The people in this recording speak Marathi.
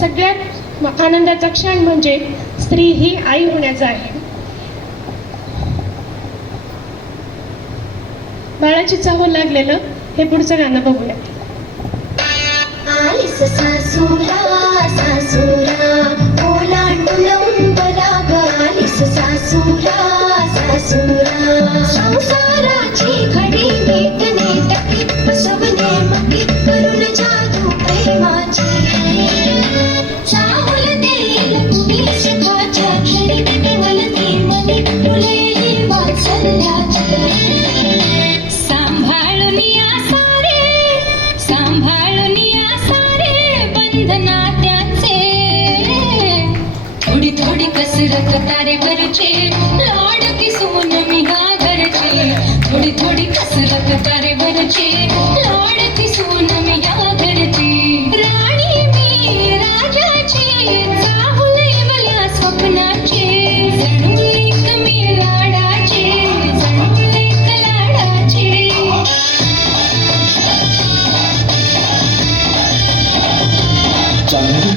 सगळ्यात आनंदाचा क्षण म्हणजे स्त्री ही आई होण्याचा आहे. बाळाची चाहूल लागलेलं हे पुढचं गाणं बघूया. आलीस सासूरा सासूरा ओलांडून उंबरा ग आलीस सासूरा सासूरा संसाराची घडी नीटने टकी बसवणे मकी करून जादू प्रेमाची चाहूल देईल कुणी सुखाच्या क्षणी बोलती मनी फुले वात्सल्याची सांभाळून या सारे बंधनात्याचे थोडी थोडी कसरत तारेवरचे लाड किसून मी हा घरचे थोडी थोडी कसरत तारेवरचे लाड किसून मी या घरची राणी मी राजाची चाहुले मला स्वप्नाचे जणू एक मी लाडाचे जणू एक लाडाचे चांगली